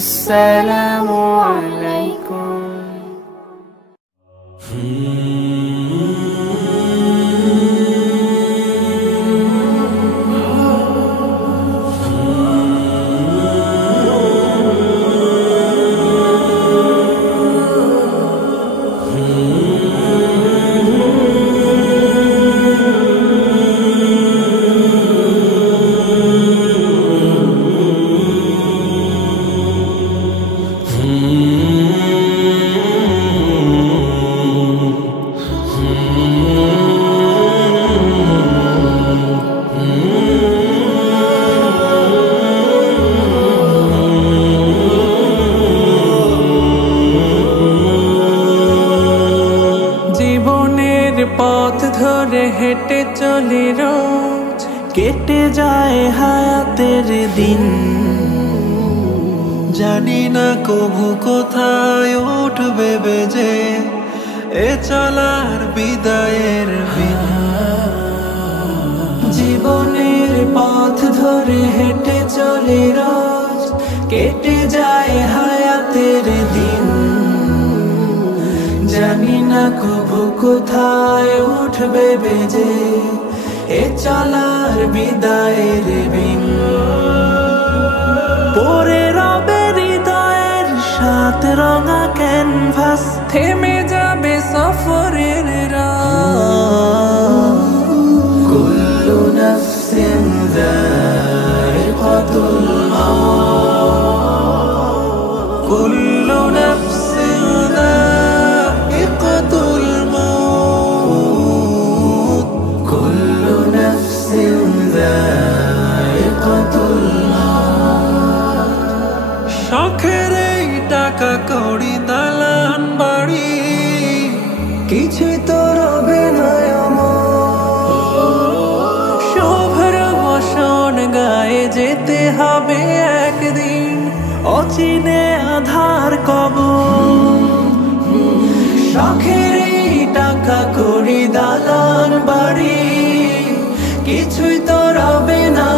আসসালামু আলাইকুম। জীবনের পথ ধরে হেঁটে চলি রোজ, কেটে যায় হায়াতের দিন। জানি না কবু কোথায় উঠবে বেজে এ চলার বিদায়ের বিন। জীবনের পথ ধরে হেঁটে চলি রোজ, কেটে যায় হায়াতের দিন। জানি না কবু কোথায় উঠবে বেজে এ চলার বিদায়ের বিন। পরে রবে হৃদয়ের সাত রঙা ক্যানভাস, থেমে যাবে সফরের রাত। কুল্লু নাফসিন যায়িকাতুল মাউত, কুল্লু নাফসিন যায়িকাতুল মাউত, কুল্লু নাফসিন যায়িকাতুল মাউত। শখের এই টাকা কড়ি দালান বাড়ি কিছুই তো রবে না আমার। শুভ্র বসন গায়ে যেতে হবে একদিন, অচিনে আধার কবর। শখের এই টাকা কড়ি দালান বাড়ি কিছুই তো রবে না।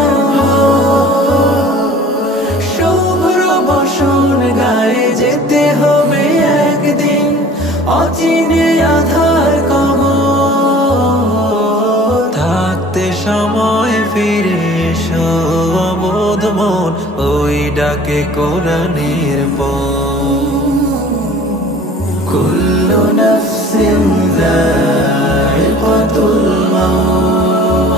শুভ্র বসন গায়ে যেতে হবে একদিন, অচিনে আধার কবর। থাকতে সময় ফিরে এসো অবোধ মন, ওই ডাকে কোরআনের পথ। কুল্লু নাফসিন যায়িকাতুল মাউত,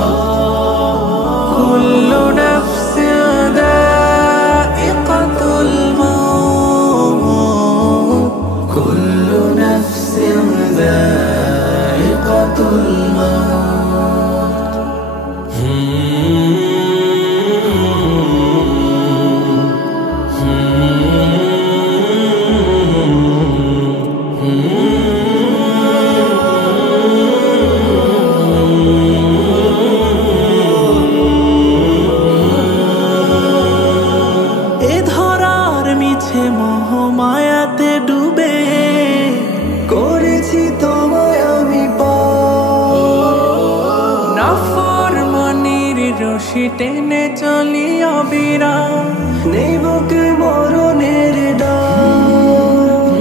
কুল্লু নাফসিন যায়িকাতুল মাউত, কুল্লু নাফসিন যায়িকাতুল মাউত। এ ধরার মিছে মোহ মায়াতে ডুবে করেছি তোমায় আমি নাফরমানির রশি টেনে চলি অবিরাম, নেই বুকে মরণের ডাক।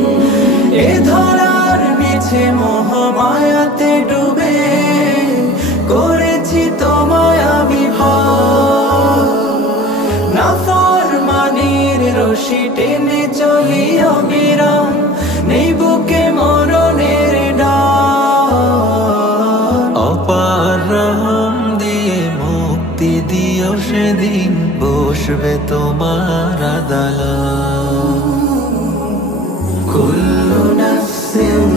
এ ধরার মিছে মোহ মায়াতে ডুবে করেছি তোমায় আমি নাফরমানির রশি টেনে চলি অবিরাম, নেই বুকে মরণের ডাক। অপার রহম দিয়ে মুক্তি দিও সেদিন, বসবে তোমার আদালত। কুল্লু নাফসিন